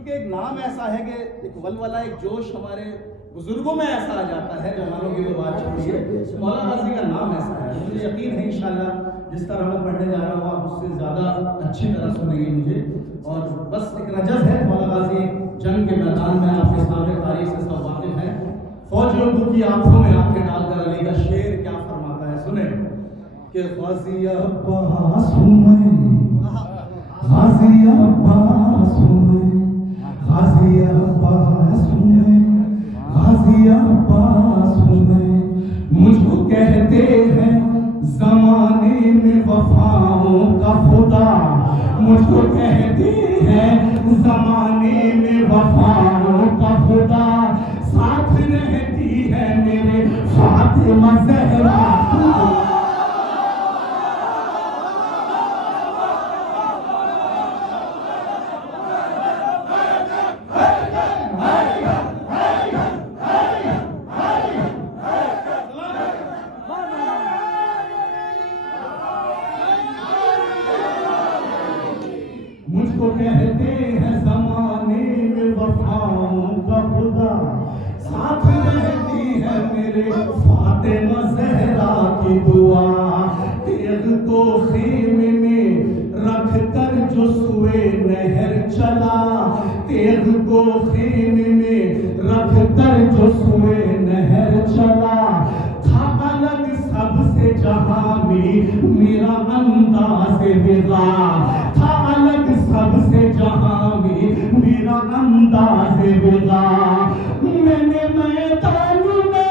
क्योंकि एक नाम ऐसा है कि एक वलवला, एक जोश हमारे बुजुर्गों में ऐसा आ जाता है, जवानों की जो बात चलती है। मौलाना गाजी का नाम ऐसा है, मुझे यकीन है इंशाल्लाह जिस तरह मैं पढ़ने जा रहा हूँ आप उससे ज़्यादा अच्छी तरह सुनेंगे मुझे। और बस एक रजस है, मौलाना गाजी जंग के मैदान में आपके सामने तारीख से सब वाकिफ हैं। फौज लोगों की आंखों में आंखें डालकर अली का शेर क्या फरमाता है, सुने कि गाजी अब्बास हूं मैं, गाजी अब्बास हूं मैं, गाजी अब्बास हूं मैं, गाजी अब्बास हूं मैं। मुझको कहते हैं ज़माने में वफाओं का खुदा, मुझको कहते हैं ज़माने में वफाओं का खुदा। साथ रहती है मेरे फातिमा ज़हरा, मुझको कहते हैं ज़माने में वफाओं का खुदा। साथ रहती है मेरे फातिमा ज़हरा की दुआ। तेग को खेमे में रख कर जो सुए नहर चला, तेग को खेमे में रख कर जो सुए नहर चला। था अलग सबसे जहां में मेरा अंदाज़ विदा, था अलग सबसे जहां में मेरा अंदाज़ विदा। मैंने मैदान में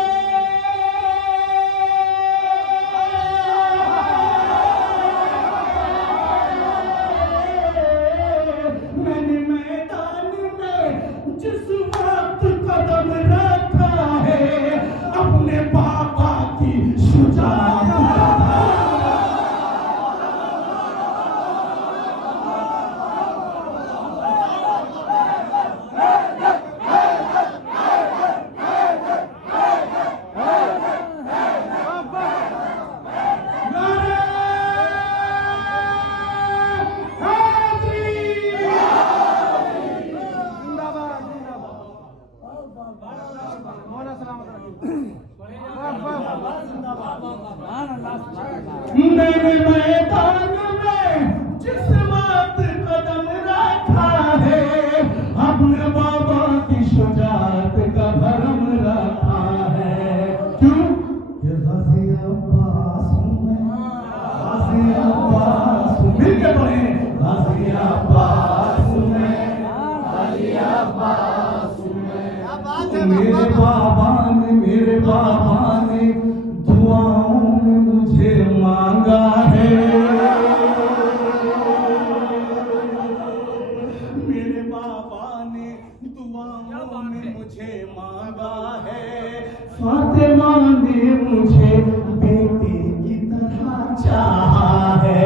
जिस वक्त कदम रखा है अपने बाबा की शुजाअत मैंने मैदान में जिस वक्त कदम रखा है अपने बाबा की शुजाअत का भरम रखा है। क्यों? ये गाजी अब्बास हूं मैं, गाजी अब्बास हूं। मिलके पढ़े, गाजी अब्बास हूं मैं, गाजी अब्बास हूं मैं। मेरे बाबा ने दुआओं में मुझे मांगा है, मेरे बाबा ने दुआओं में मुझे मांगा है। फातिमा ने मुझे बेटे की तरह चाहा है,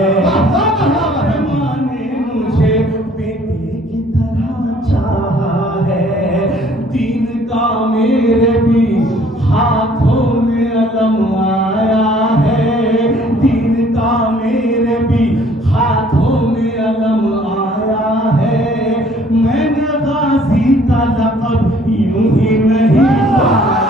फातिमा ने मुझे बेटे की तरह चाहा है। दीन का मेरे भी हाथों में अलम आया है, दीन का मेरे भी हाथों में अलम आया है। मैंने गाजी का लक़ब यूं ही नहीं पाया।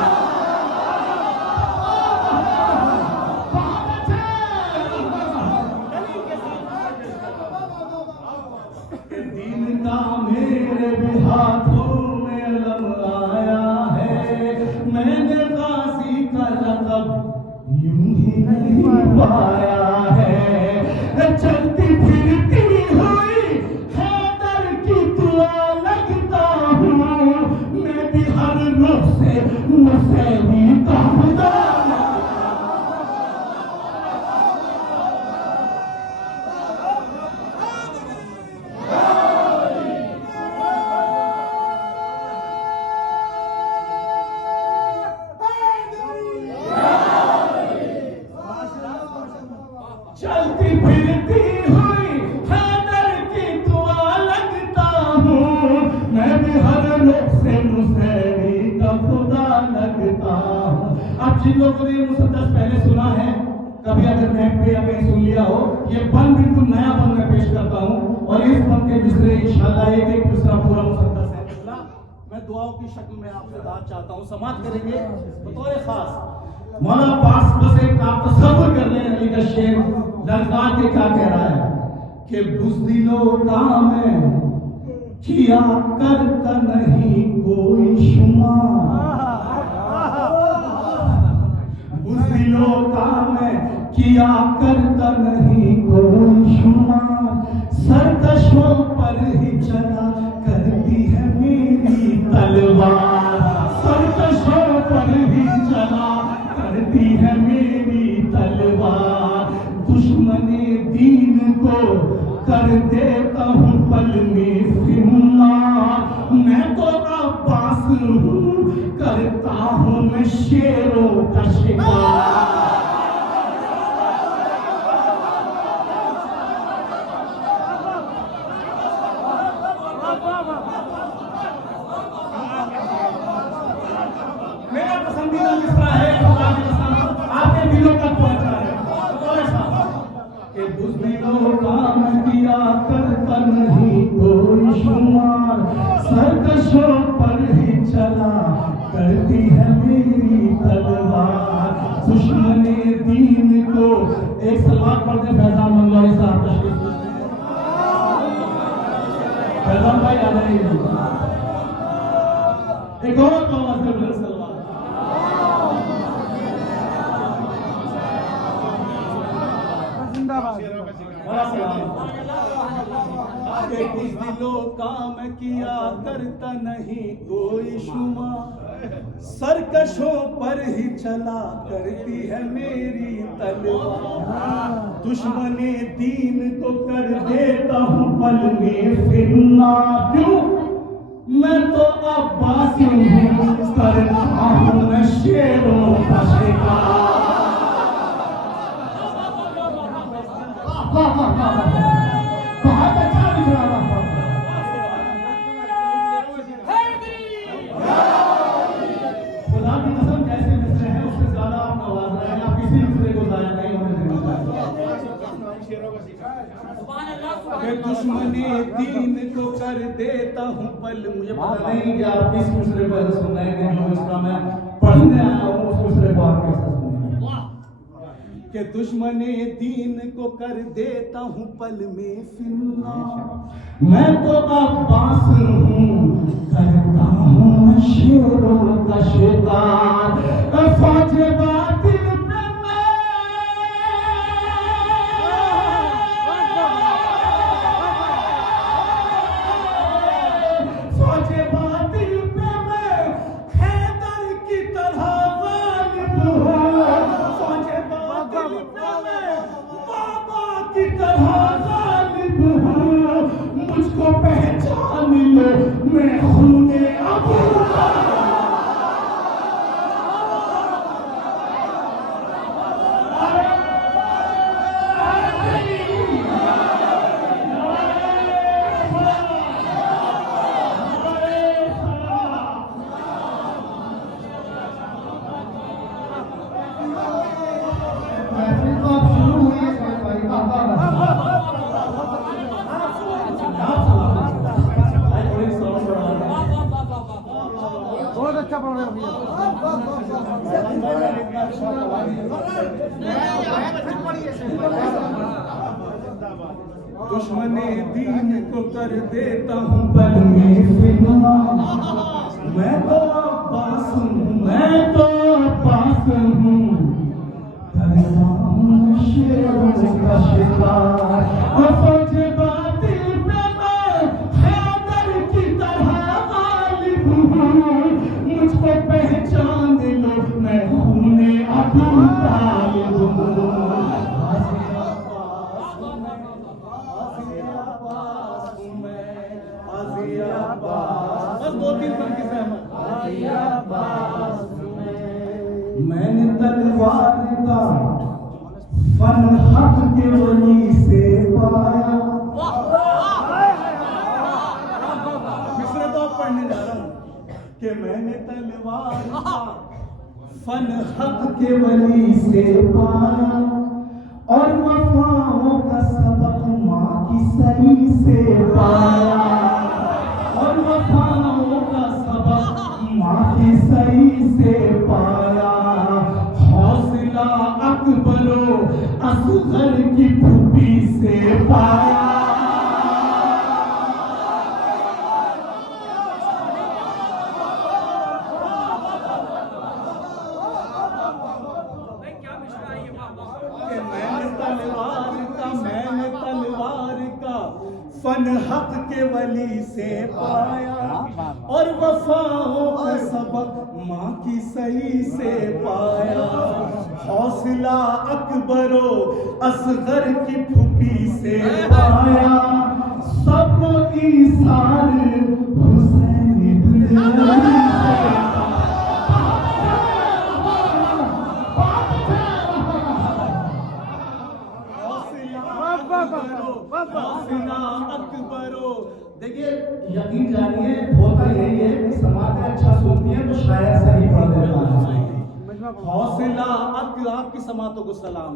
दीन का मेरे भी हाथों में अलम आया है। मैंने गाजी का लक़ब यूं ही नहीं पाया है। चलती फिरती हुई हैदर की दुआ लगता हूँ, मैं भी हर रुख से मुसैवी का खुदा। चलती फिरती हुई हैदर की दुआ लगता हूँ, मैं भी हर लोग से मुसैवी का खुदा लगता हूँ। अब जिन लोगों ने मुसद्दस पहले सुना है, कभी अगर नेट पे या कहीं सुन लिया हो, ये बंद बिल्कुल नया बंद मैं पेश करता हूँ और इस बंद के मिसरे इंशाल्लाह एक एक मिसरा पूरा मुसद्दस मैं दुआओं की शक्ल में आपसे बात चाहता हूँ, समाप्त करेंगे बतौर खास। मौला पास बस एक आप तसव्वुर कर लें, अली का शेर ललकार के क्या कह रहा है कि बुज़दिलों का मैं किया करता नहीं कोई शुमार, बुज़दिलों का मैं किया करता नहीं कोई शुमार, सरकशों पर ही चला करती है मेरी तलवार, सरकशों पर ही चला करती है मेरी तलवार, दुश्मने दीन को कर देता हूँ पल में फिर मैं तो अब्बास हूँ, करता हूँ मैं शेरों का शिकार। मेरा पसंदीदा मिसरा है, आपके दिलों तक पहुंचा है कि बुज़दिलों का मैं किया करता नहीं कोई शुमार, सरकशों पर ही चला करती है मेरी तलवार, दुश्मने दीन को। एक सलवात पढ़ते फैजान मंगलवारी साहब तशरीफ, फैजान भाई आ जाइए, एक और आवाज में बुलंद सलवात। बुज़दिलों का मैं किया करता नहीं कोई शुमार, सरकशों पर ही चला करती है मेरी तलवार, दुश्मने दीन को कर देता हूँ पल में फिरना, क्यों मैं तो अब्बास हूँ, करता हूँ मैं शेरों का शिकार। बहुत अच्छा लिख रहा है। खुदा की कसम जैसे मिसरे हैं उससे ज्यादा आप नवाज रहे हैं, आप किसी मिसरे को जाया नहीं होने देना चाहिए। दुश्मने दीन को कर देता हूँ पल, मुझे पता नहीं कि आप किस मिसरे को ऐसा सुन रहे हैं, जो मिसरा मैं पढ़ने आया हूँ उस मिसरे को आप कैसा सुनेंगे कि दुश्मने दीन को कर देता हूँ पल में फिरना, मैं तो अब्बास हूँ, करता हूँ मैं शेरों का शिकार, फौज बातिल पे फौज बातिल पे मैं हैदर की तरह गालिब हूँ, फौज बातिल पे मैं बाबा की तरह गालिब हूँ, मुझको पहचान लो मैं खूने अबू बहुत अच्छा पढ़ रहे हो भैया। दुश्मने दीन को कर देता हूँ पल में फिरना, मैं तो अब्बास हूँ, मैं तो अब्बास हूँ, करता हूँ शेरों का शिकार, फौज बातिल पे मैं हैदर की तरह गालिब हूँ, मुझको पहचान लो मैं खूने अबू तालिब हूँ। बस दो तीन पंक्ति से मैंने तलवार का फन हक के वली से पाया, मिसरे तो पढ़ने जा रहा हूँ कि मैंने तलवार का फन हक के वली से पाया, और वफाओं का सबक माँ की सही से पाया, और वफाओं का सबक सही से पाया, हौसला अकबरो असगर की फूफी से पाया। मैंने तलवार का फन हक के वली से पाया, और वफाओं का सबक माँ की सही से पाया, हौसला अकबरो असगर की फूफी से पाया, सब ईसार हुसैन इब्न अली से अकबरो। देखिए यकीन जानिए होता यही है कि समाज में अच्छा सुनती है तो शायर से ही पढ़ देता है। हौसला आपकी समातों को सलाम।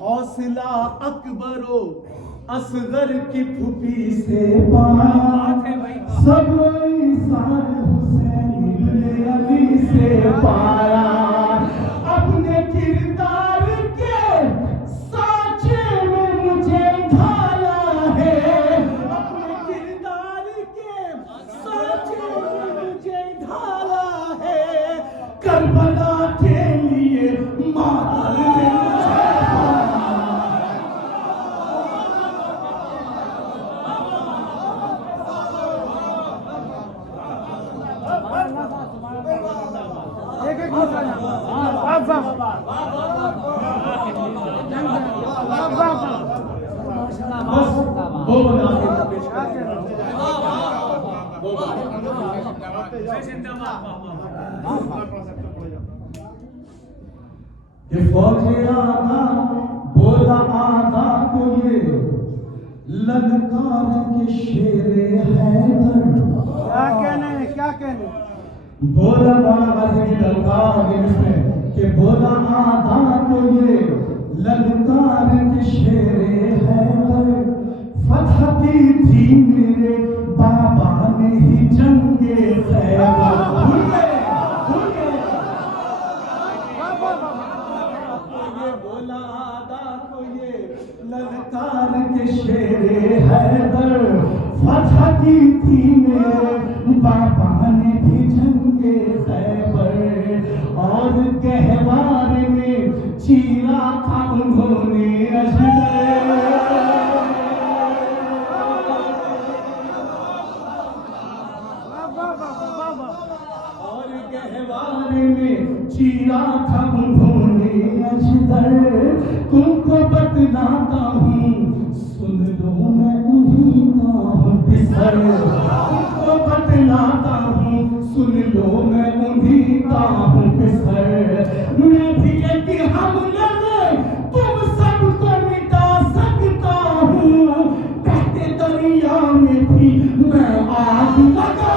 हौसला अकबरो असगर की फूफी से पाया, सब ईसार हुसैन इब्न अली से पाया, अपने किरदार के साचे में मुझे ढाला है, अपने किरदार के साचे में मुझे ढाला है, करबला के लिए मातल ने ये फौजी आगा बोला आगा को ये ललकार के शेरे हैदर। क्या कहने हैं, क्या कहने? बोला मौला गाजी की ललकार के इसमें कि बोला आगा को ये ललकार के शेरे हैदर, फतह की थी मेरे बाबा ने ही जंगे खैबर। बोला आदा को ये ललकार के शेरे हैदर, फतह की थी मेरे बाबा ने भी जंगे खैबर, और गहवार में चीरा था उन्होंने अजगर। और गहवार में चीरा था उन्होंने अजगर, तुमको बतलाता हूँ सुन लो मैं उन्हीं का हूँ बिसर, तुमको बतलाता हूँ सुन लो मैं उन्हीं का हूँ बिसर, मैं भी एक हमले में तुम सबको मिटा सकता हूँ, बहते दरिया में भी मैं आग लगा।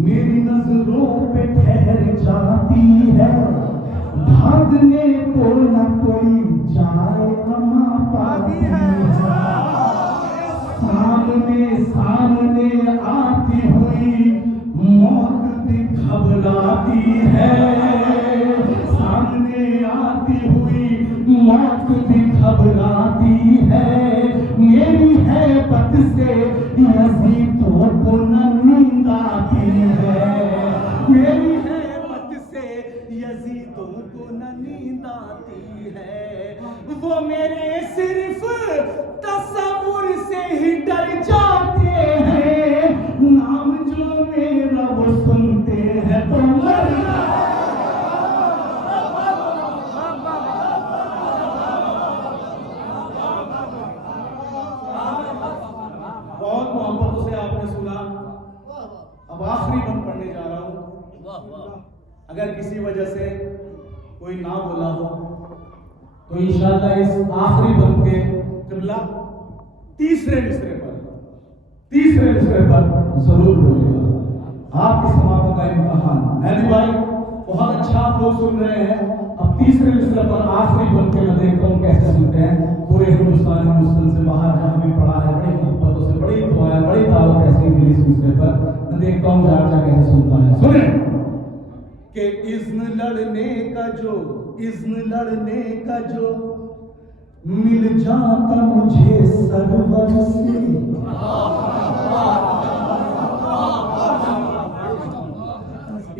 मेरी नजरों पे ठहर जाती है, भागने को न कोई जाए अमा पाती है, सामने सामने आती हुई मौत भी घबराती है, सामने आती हुई मौत भी घबराती है, मेरी हैबत से यजीदों को न नींद आती है, मेरी हैबत से यजीदों को न नींद आती है, वो मेरे सिर्फ तस्वुर से ही डर जा आखिरी बंद पढ़ने जा रहा हूं। अगर किसी वजह से कोई ना बोला हो तो इंशाअल्लाह इस आखिरी बंद के किबला तीसरे मिसरे पर जरूर बोलेगा। आपकी समातों का इम्तिहान मेहदी भाई बहुत अच्छा आप लोग सुन रहे हैं। अब तीसरे मिसरे पर आखिरी बंद के मैं देखता हूँ कैसे सुनते हैं। पूरे हिंदुस्तान से बाहर जहाँ भी पढ़ा है बड़ी मोहब्बतों से, बड़ी दुआएं, बड़ी दावत ऐसी मिली इस मिसरे पर। मैं देखता हूँ जा कैसे सुनता है। सुने कि इज़्न लड़ने का जो मिल जाता मुझे सरवर से,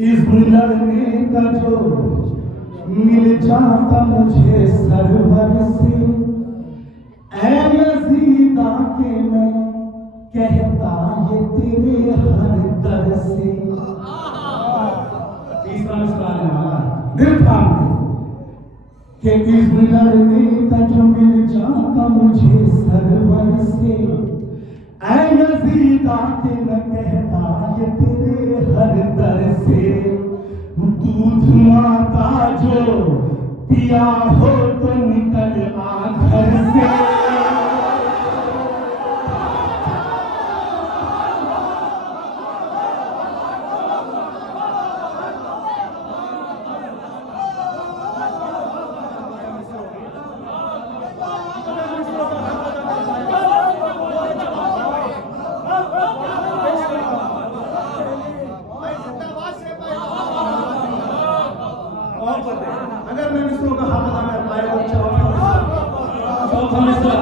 इज़्न लड़ने का जो मिल जाता मुझे सरवर से, ऐ यज़ीदा के मैं कहता ये तेरे हर दर से। तीसरा मिसरा ने माना दिल थाम के इज़्न लड़ने का जो मिल जाता मुझे सरवर से, ऐ यज़ीदा के मैं कहता ये तेरे हर दर से। दूध माता जो पिया हो तो निकल आ घर से। अगर मैं मिसरों का हाथ अदा कर पाए तो चौथा मिसरा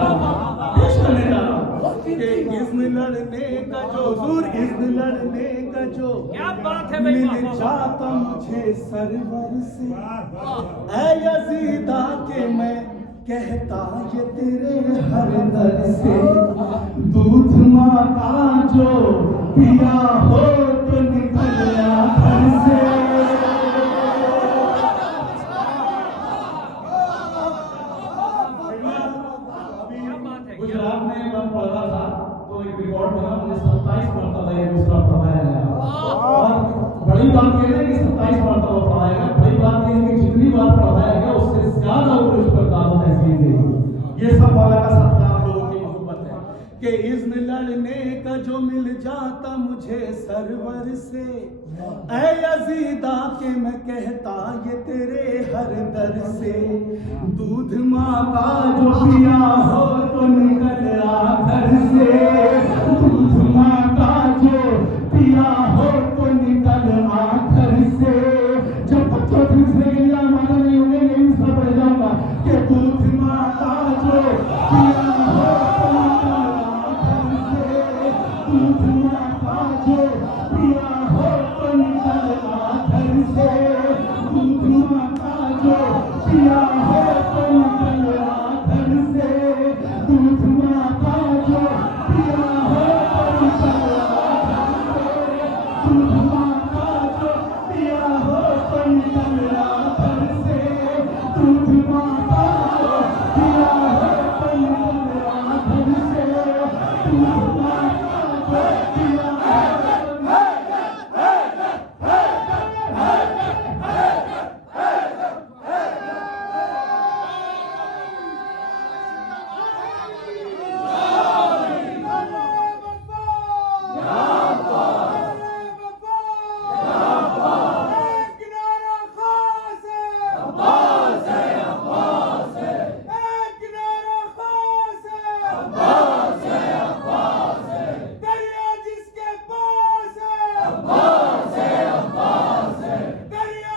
पेश करने जा रहा हूं कि इज़्न लड़ने का जो हुजूर, इज़्न लड़ने का जो क्या बात है भाई, मिल जाता मुझे सरवर से, ऐ यज़ीदा के मैं कहता ये तेरे हर दर से। दूध माँ का जो पिया हो तो निकल आ घर से। गुजरात में एक बार पढ़ा था तो एक रिकॉर्ड बना, मुझे 27 मरतबा ये दूसरा पढ़ाया गया। और बड़ी बात यह है कि 27 मरतबा पढ़ाया गया। बड़ी बात यह है कि जितनी बार पढ़ाया गया उससे ज्यादा ऊपर उस पर दावत ऐसी गई। ये सब वाला का सदका आप लोगों की मोहब्बत है कि इज़्न लड़ने का जो मिल जाता मुझे सरवर से, ऐ यज़ीदा के मैं कहता ये तेरे हर दर से। दूध माँ का जो पिया हो तो निकल आ घर से। दूध माँ का जो पिया हो तो निकल आ घर से। जब तक चौथी मिसरे के लिए माना नहीं होंगे ये मिसरा पढ़ जाऊंगा कि दूध माँ का जो पिया हो तो निकल आ घर से। दूध माँ का जो पिया हो तो निकल आ घर से। दूध माँ का जो पिया हो तो निकल आ घर से। दूध माँ का जो पिया हो तो निकल आ घर से। दूध माँ का जो पिया हो तो निकल आ घर से। दूध माँ का जो पिया हो तो निकल आ घर से। दूध माँ का जो पिया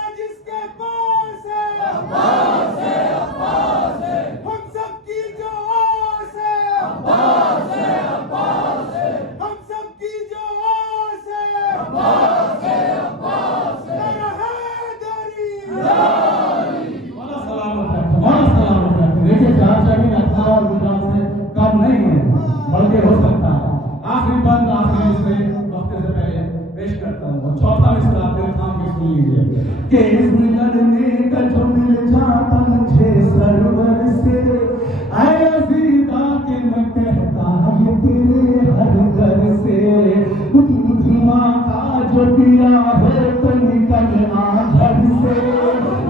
चौथा मिसरा आप लोग थाम के सुन लीजिए कि इज़्न लड़ने का जो मिल जाता मुझे सरवर से, ऐ यज़ीदा के मैं कहता ये तेरे हर घर से। दूध माँ का जो हो तो निकल आ घर से,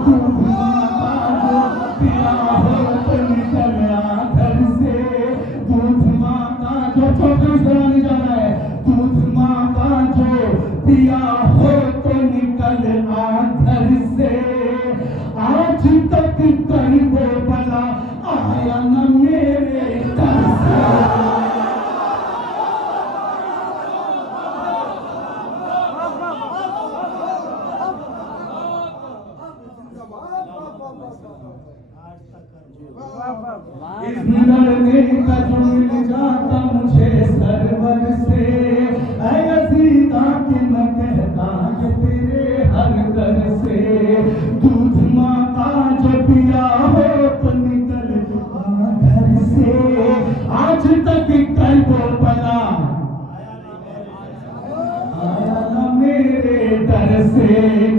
दूध माँ का जो पिया हो तो निकल आ घर से, दूध माँ का जो छोटे से नहीं जाना है, दूध माँ का जो पिया हो तो निकल आ घर से, आज तक कहीं वो बला आया न मेरे दर से। इस लड़ने का जो मिल जाता मुझे सरवर से, सीता के न कहता ये तेरे हर घर से, दूध माँ का जो पिया हो तो निकल आ घर से, आज तक कल वो बला आया न मेरे दर से।